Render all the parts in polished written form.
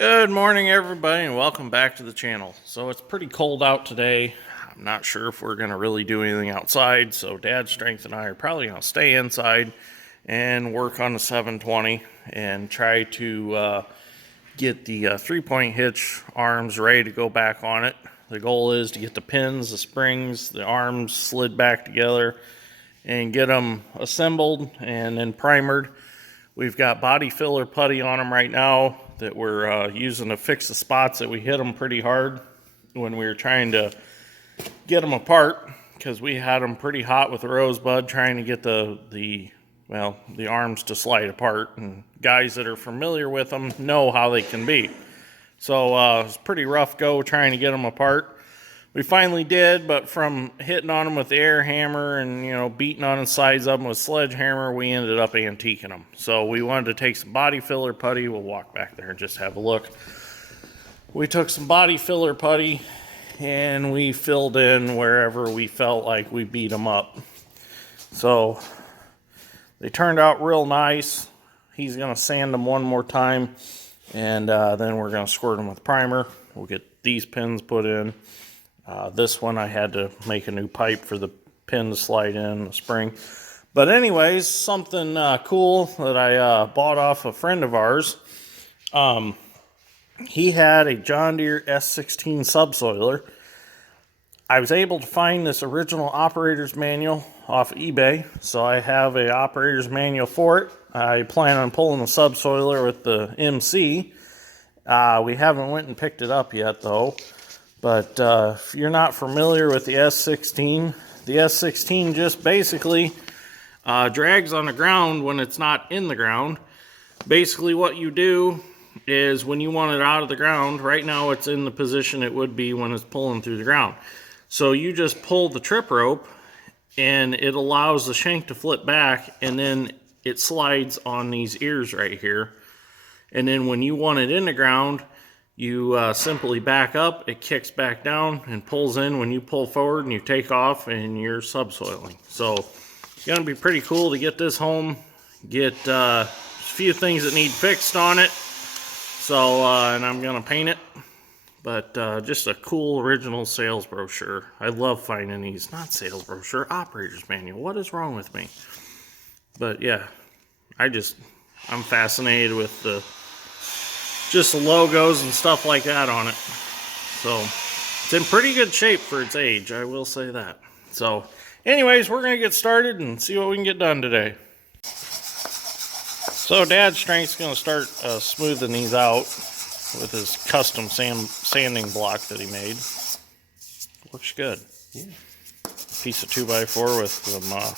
Good morning, everybody, and welcome back to the channel. So it's pretty cold out today. I'm not sure if we're going to really do anything outside, so Dad's Strength and I are probably going to stay inside and work on the 720 and try to get the 3-point hitch arms ready to go back on it. The goal is to get the pins, the springs, the arms slid back together and get them assembled and then primered. We've got body filler putty on them right now that we're using to fix the spots that we hit them pretty hard when we were trying to get them apart, because we had them pretty hot with the rosebud trying to get the arms to slide apart, and guys that are familiar with them know how they can be. So it's pretty rough go trying to get them apart. We finally did, but from hitting on them with the air hammer and, beating on the sides of them with sledgehammer, we ended up antiquing them. So we wanted to take some body filler putty. We'll walk back there and just have a look. We took some body filler putty and we filled in wherever we felt like we beat them up. So they turned out real nice. He's going to sand them one more time, and then we're going to squirt them with primer. We'll get these pins put in. This one I had to make a new pipe for the pin to slide in, the spring. But anyways, something cool that I bought off a friend of ours. He had a John Deere S16 subsoiler. I was able to find this original operator's manual off eBay, so I have an operator's manual for it. I plan on pulling the subsoiler with the MC. We haven't went and picked it up yet, though. But if you're not familiar with the S16 just basically drags on the ground when it's not in the ground. Basically what you do is when you want it out of the ground, right now it's in the position it would be when it's pulling through the ground. So you just pull the trip rope and it allows the shank to flip back, and then it slides on these ears right here. And then when you want it in the ground, you simply back up, it kicks back down and pulls in when you pull forward, and you take off and you're subsoiling. So it's going to be pretty cool to get this home, get a few things that need fixed on it. So, and I'm going to paint it, but just a cool original sales brochure. I love finding these, not sales brochure, operator's manual. What is wrong with me? But yeah, I'm fascinated with just the logos and stuff like that on it. So it's in pretty good shape for its age, I will say that. So anyways, we're going to get started and see what we can get done today. So Dad's Strength's going to start smoothing these out with his custom sanding block that he made. Looks good. Yeah. Piece of 2x4 with some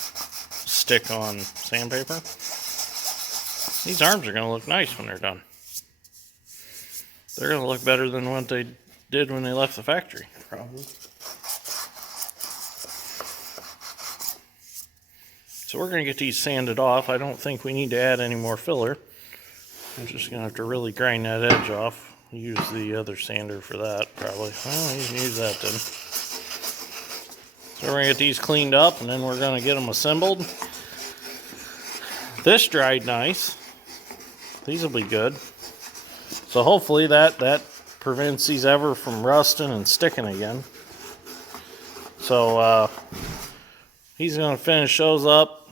stick-on sandpaper. These arms are going to look nice when they're done. They're going to look better than what they did when they left the factory, probably. So we're going to get these sanded off. I don't think we need to add any more filler. I'm just going to have to really grind that edge off. Use the other sander for that, probably. Well, you can use that then. So we're going to get these cleaned up, and then we're going to get them assembled. This dried nice. These will be good. So hopefully that prevents these ever from rusting and sticking again. So he's going to finish those up,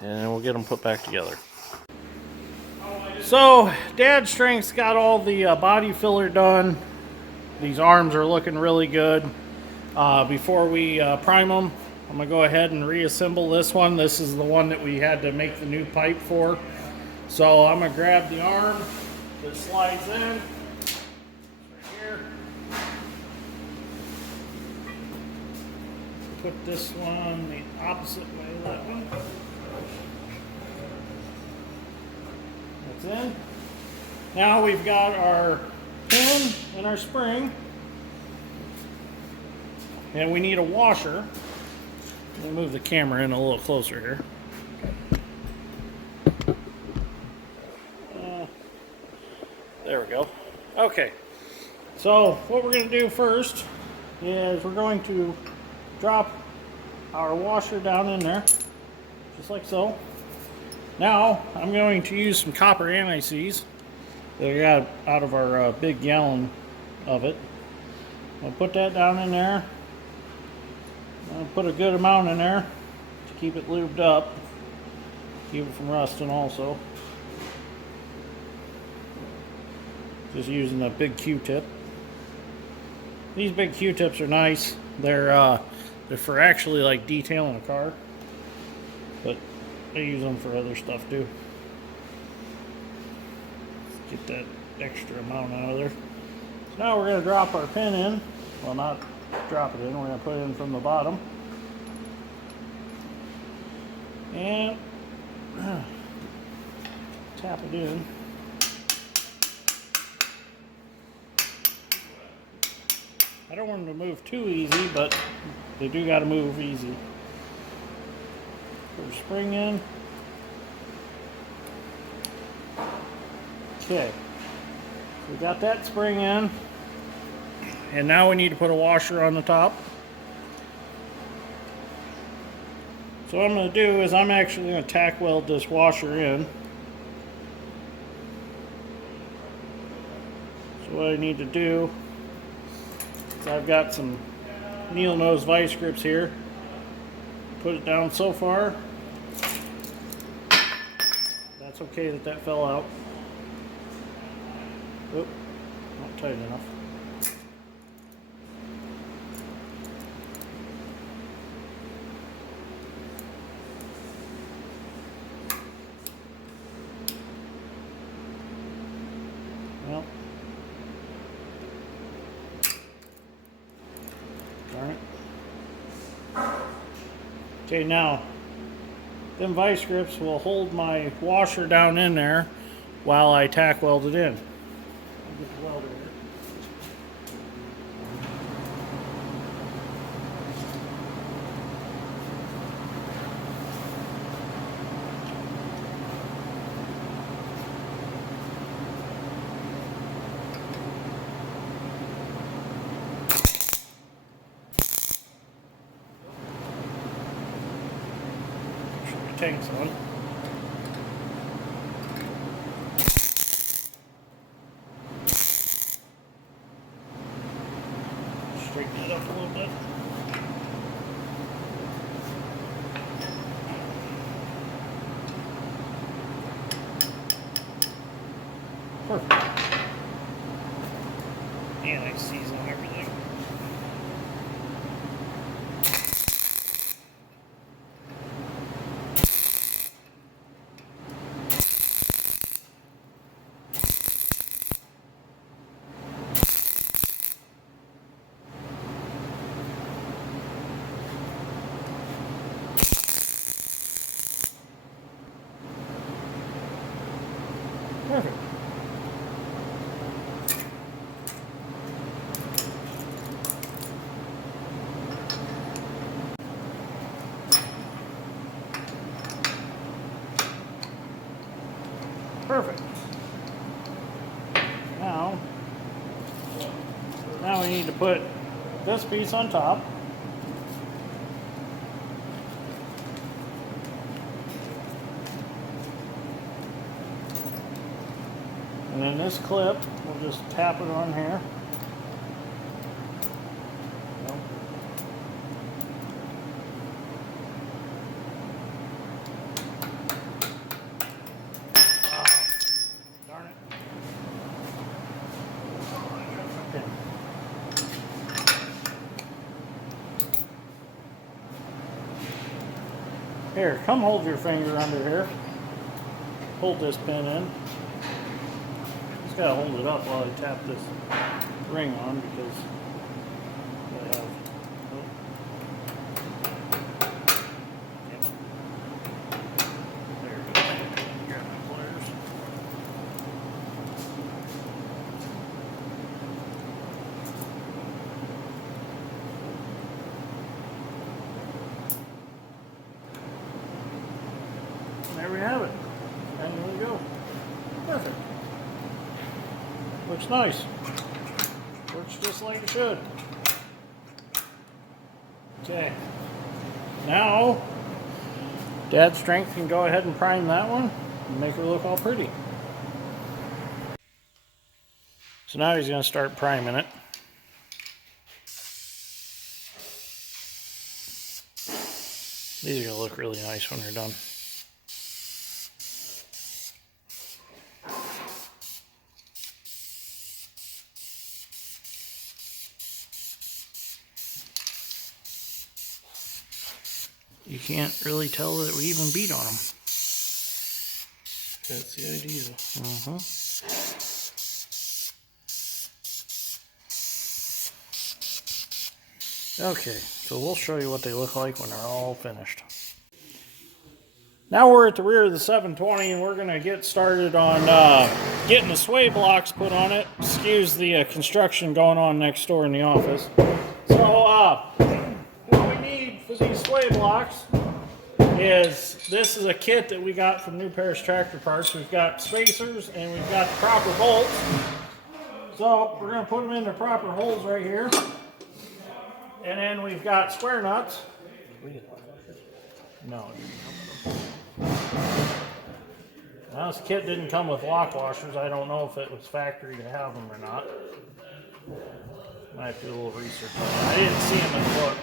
and we'll get them put back together. So Dad's Strength's got all the body filler done. These arms are looking really good. Before we prime them, I'm going to go ahead and reassemble this one. This is the one that we had to make the new pipe for. So I'm going to grab the arm that slides in right here. Put this one the opposite way of that one. That's in. Now we've got our pin and our spring, and we need a washer. Let me move the camera in a little closer here. There we go. Okay, so what we're going to do first is we're going to drop our washer down in there, just like so. Now I'm going to use some copper anti-seize that I got out of our big gallon of it. I'll put that down in there. I'll put a good amount in there to keep it lubed up, keep it from rusting also. Just using a big Q-tip. These big Q-tips are nice. They're for actually like detailing a car, but I use them for other stuff too. Let's get that extra amount out of there. So now we're going to drop our pin in. Well, not drop it in. We're going to put it in from the bottom. And tap it in. I don't want them to move too easy, but they do got to move easy. Put a spring in. Okay, so we got that spring in, and now we need to put a washer on the top. So what I'm going to do is I'm actually going to tack weld this washer in. So what I need to do is I've got some needle nose vice grips here. Put it down so far. That's okay that fell out. Oop, not tight enough. Well, darn it. Okay, now, them vice grips will hold my washer down in there while I tack weld it in. I'll get the welder here. Tanks on. Straighten it up a little bit. Perfect. And I season everything. Perfect. Perfect. Now we need to put this piece on top. And then this clip, we'll just tap it on here. Darn it. Okay. Here, come hold your finger under here. Hold this pin in. Just gotta hold it up while I tap this ring on because I have. Oh. There we go. Grab my pliers. There we have it. And there we go. Perfect. Looks nice. Works just like it should. Okay. Now, Dad's Strength can go ahead and prime that one and make her look all pretty. So now he's going to start priming it. These are going to look really nice when they're done. You can't really tell that we even beat on them. That's the idea. Okay, so we'll show you what they look like when they're all finished. Now we're at the rear of the 720 and we're going to get started on getting the sway blocks put on it. Excuse the construction going on next door in the office. So what we need for these sway blocks is, this is a kit that we got from New Paris Tractor Parts. We've got spacers and we've got the proper bolts. So we're going to put them in the proper holes right here. And then we've got square nuts. No. Now this kit didn't come with lock washers. I don't know if it was factory to have them or not. Might have to do a little research on that. I didn't see them in the book.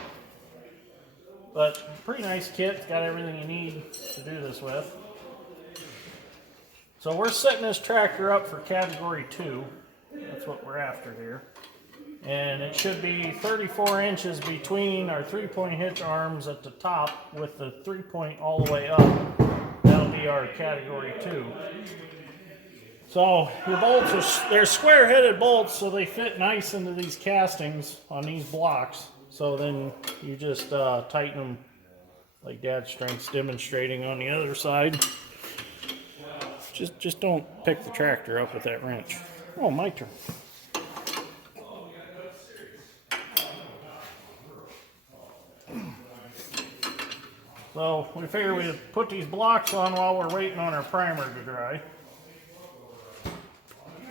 But pretty nice kit. It's got everything you need to do this with. So we're setting this tractor up for category 2. That's what we're after here. And it should be 34 inches between our 3-point hitch arms at the top with the 3-point all the way up. That'll be our category 2. So your bolts they're square-headed bolts, so they fit nice into these castings on these blocks. So then you just tighten them like Dad's strength's demonstrating on the other side. Just don't pick the tractor up with that wrench. Oh, my turn. So we figure we'd put these blocks on while we're waiting on our primer to dry.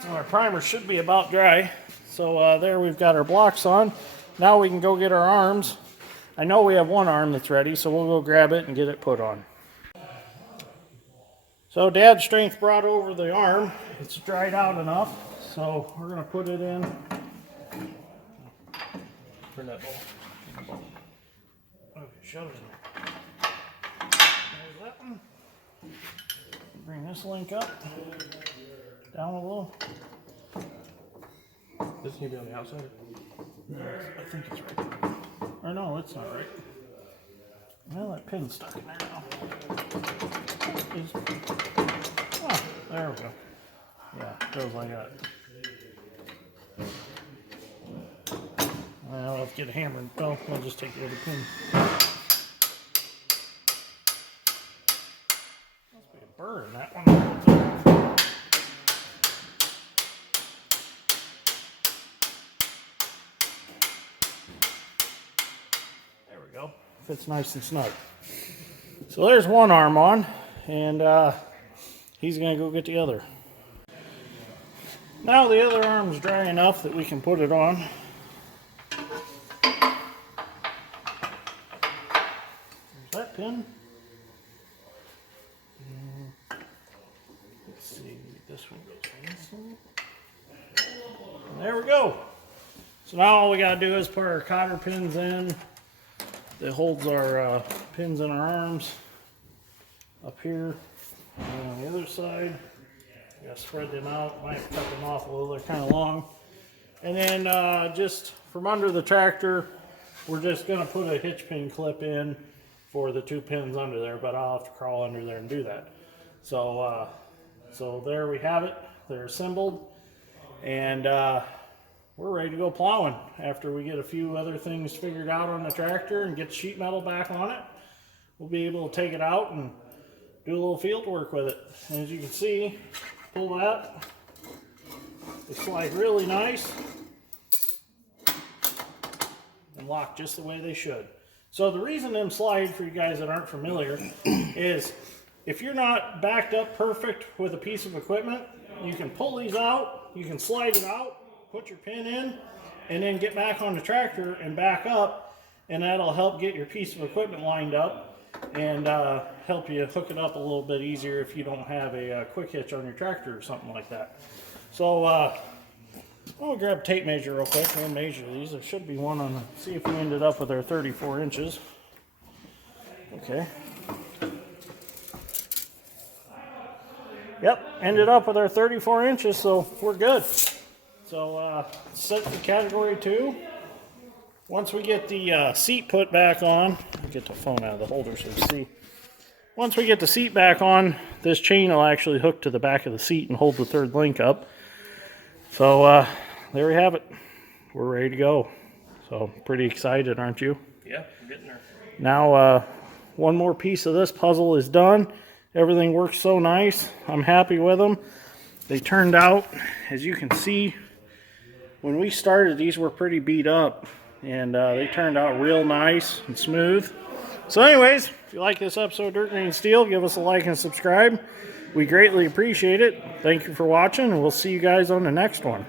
So our primer should be about dry. So there we've got our blocks on. Now we can go get our arms. I know we have one arm that's ready, so we'll go grab it and get it put on. So Dad's strength brought over the arm. It's dried out enough, so we're going to put it in. Turn that ball. Okay, shove it in there. There's that one. Bring this link up, down a little. Doesn't he be on the outside? No, I think it's right there. Or no, it's not right. Well, that pin's stuck in there now. Oh, there we go. Yeah, it goes like that. Well, let's get a hammer. Well, we'll just take the other pin. Must be a burr in that one. There we go. Fits nice and snug. So there's one arm on, and he's going to go get the other. Now the other arm's dry enough that we can put it on. There's that pin. Let's see, this one goes in. And there we go. So now all we got to do is put our cotter pins in. That holds our pins in our arms up here, and on the other side. We gotta spread them out. Might cut them off a little, they're kind of long. And then just from under the tractor, we're just gonna put a hitch pin clip in for the 2 pins under there, but I'll have to crawl under there and do that. So, so there we have it. They're assembled, and we're ready to go plowing after we get a few other things figured out on the tractor and get sheet metal back on it. We'll be able to take it out and do a little field work with it. And as you can see, pull that. They slide really nice and lock just the way they should. So the reason them slide, for you guys that aren't familiar, is if you're not backed up perfect with a piece of equipment, you can pull these out, you can slide it out, put your pin in, and then get back on the tractor and back up, and that'll help get your piece of equipment lined up and help you hook it up a little bit easier if you don't have a quick hitch on your tractor or something like that. So I'll grab a tape measure real quick. We'll measure these. There should be one on the, see if we ended up with our 34 inches. Okay. Yep, ended up with our 34 inches, so we're good. So set for category 2. Once we get the seat put back on, I'll get the phone out of the holder so you see. Once we get the seat back on, this chain will actually hook to the back of the seat and hold the third link up. So there we have it. We're ready to go. So pretty excited, aren't you? Yeah, I'm getting there. Now one more piece of this puzzle is done. Everything works so nice. I'm happy with them. They turned out, as you can see, when we started, these were pretty beat up. And they turned out real nice and smooth. So anyways, if you like this episode of Dirt Green Steel, give us a like and subscribe. We greatly appreciate it. Thank you for watching, and we'll see you guys on the next one.